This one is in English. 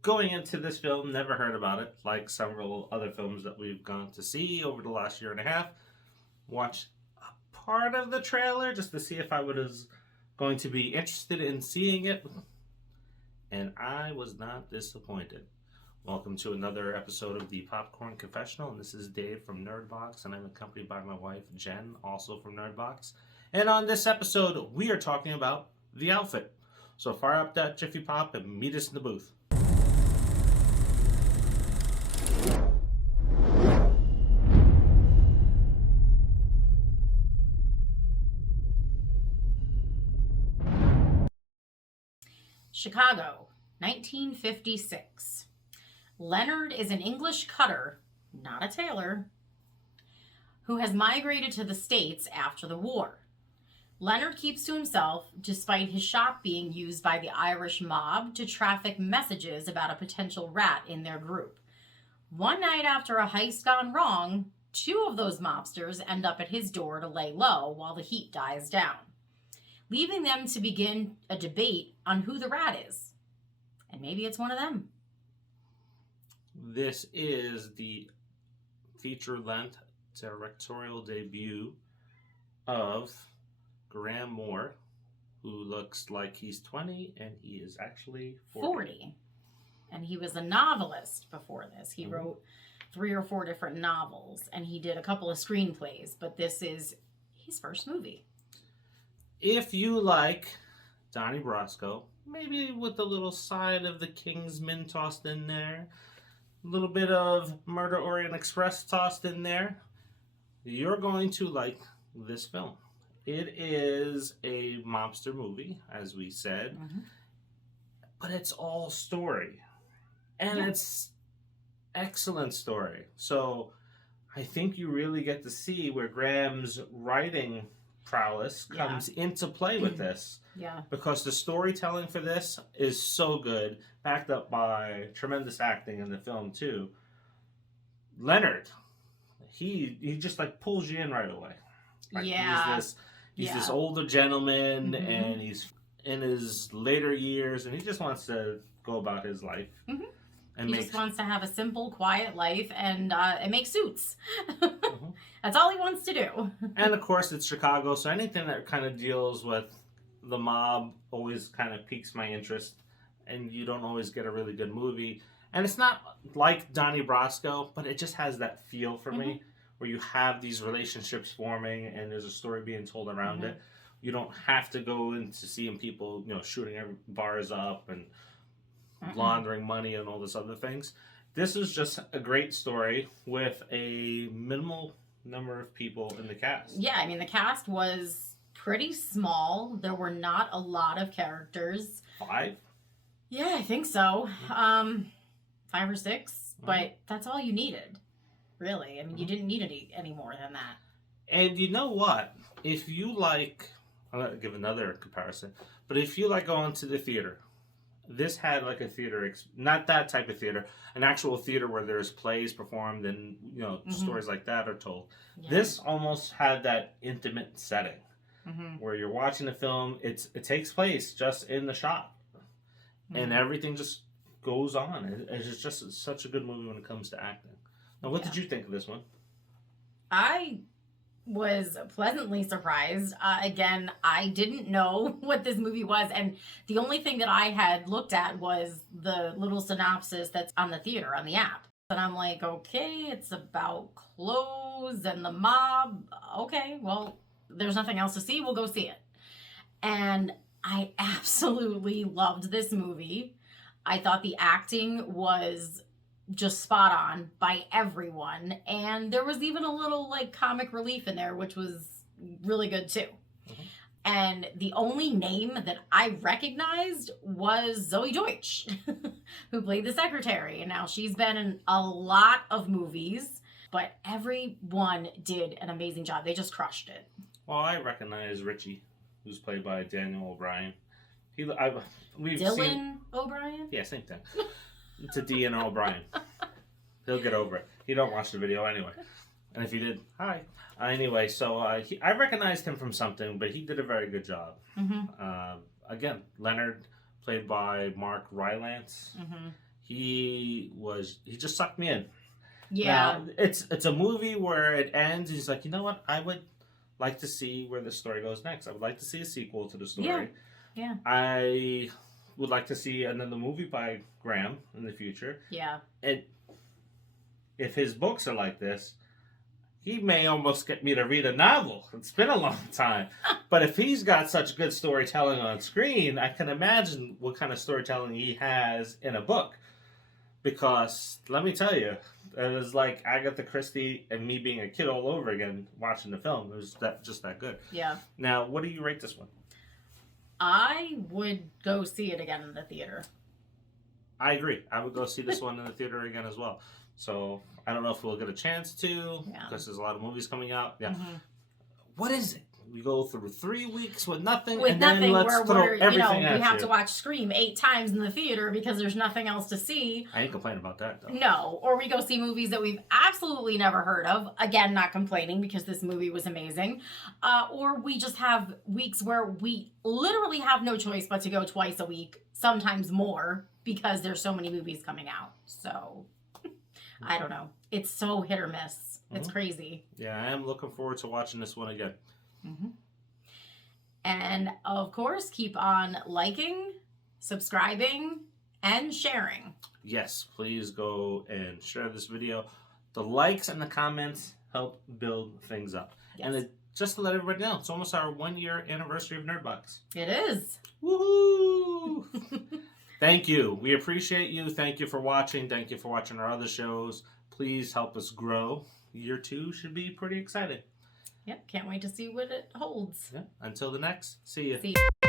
Going into this film, never heard about it, like several other films that we've gone to see over the last year and a half. Watched a part of the trailer just to see if I was going to be interested in seeing it, and I was not disappointed. Welcome to another episode of the Popcorn Confessional, and this is Dave from Nerdbox, and I'm accompanied by my wife, Jen, also from Nerdbox. And on this episode, we are talking about The Outfit. So fire up that Jiffy Pop and meet us in the booth. Chicago, 1956. Leonard is an English cutter, not a tailor, who has migrated to the States after the war. Leonard keeps to himself despite his shop being used by the Irish mob to traffic messages about a potential rat in their group. One night after a heist gone wrong, two of those mobsters end up at his door to lay low while the heat dies down, leaving them to begin a debate on who the rat is. And maybe it's one of them. This is the feature-length directorial debut of Graham Moore, who looks like he's 20 and he is actually 40. And he was a novelist before this. He wrote 3 or 4 different novels, and he did a couple of screenplays, but this is his first movie. If you like Donnie Brasco, maybe with a little side of the Kingsman tossed in there, a little bit of Murder Orient Express tossed in there, you're going to like this film. It is a mobster movie, as we said, but it's all story. And it's excellent story. So I think you really get to see where Graham's writing prowess comes into play with this. Because the storytelling for this is so good, backed up by tremendous acting in the film too. Leonard, he just like pulls you in right away. Like he's this older gentleman, and he's in his later years, and he just wants to go about his life. And he just wants to have a simple, quiet life and make suits. That's all he wants to do. And of course, it's Chicago, so anything that kind of deals with the mob always kind of piques my interest, and you don't always get a really good movie. And it's not like Donnie Brasco, but it just has that feel for me, where you have these relationships forming and there's a story being told around it. You don't have to go into seeing people, shooting bars up and laundering money and all this other things. This is just a great story with a minimal number of people in the cast. Yeah, I mean, the cast was pretty small. There were not a lot of characters. 5? Yeah, I think so. 5 or 6, but that's all you needed, really. I mean, you didn't need any more than that. And you know what? If you like, I'm going to give another comparison, but if you like going to the theater, this had like a theater, not that type of theater, an actual theater where there's plays performed and, stories like that are told. Yeah. This almost had that intimate setting where you're watching the film. It takes place just in the shop and everything just goes on. It's just such a good movie when it comes to acting. Now, what did you think of this one? I was pleasantly surprised. Again, I didn't know what this movie was, and the only thing that I had looked at was the little synopsis that's on the theater, on the app. And I'm like, okay, it's about clothes and the mob. Okay, well, there's nothing else to see. We'll go see it. And I absolutely loved this movie. I thought the acting was just spot on by everyone, and there was even a little like comic relief in there, which was really good too. And the only name that I recognized was Zoe Deutsch, who played the secretary, and now she's been in a lot of movies, but everyone did an amazing job. They just crushed it. Well, I recognize Richie, who's played by Daniel O'Brien. Dylan O'Brien? Yeah, same thing. To D&O O'Brien. He'll get over it. He don't watch the video anyway. And if he did, hi. Anyway, so I recognized him from something, but he did a very good job. Again, Leonard, played by Mark Rylance. he just sucked me in. Yeah. Now, it's a movie where it ends. He's like, you know what? I would like to see where the story goes next. I would like to see a sequel to the story. Yeah. I would like to see another movie by Graham in the future. Yeah. And if his books are like this, he may almost get me to read a novel. It's been a long time. But if he's got such good storytelling on screen, I can imagine what kind of storytelling he has in a book. Because, let me tell you, it was like Agatha Christie and me being a kid all over again watching the film. It was just that good. Yeah. Now, what do you rate this one? I would go see it again in the theater. I agree. I would go see this one in the theater again as well. So, I don't know if we'll get a chance to, because there's a lot of movies coming out. Yeah. Mm-hmm. What is it? We go through 3 weeks with nothing, then let's throw everything at you. We have to watch Scream 8 times in the theater because there's nothing else to see. I ain't complaining about that, though. No. Or we go see movies that we've absolutely never heard of. Again, not complaining because this movie was amazing. Or we just have weeks where we literally have no choice but to go twice a week, sometimes more, because there's so many movies coming out. So, I don't know. It's so hit or miss. It's crazy. Yeah, I am looking forward to watching this one again. Mm-hmm. And of course, keep on liking, subscribing, and sharing. Yes, please go and share this video. The likes and the comments help build things up. Yes. And just to let everybody know, it's almost our 1-year anniversary of Nerdbox. It is. Woohoo! Thank you. We appreciate you. Thank you for watching. Thank you for watching our other shows. Please help us grow. Year 2 should be pretty exciting. Yep, can't wait to see what it holds. Yeah. Until the next, see you. See you.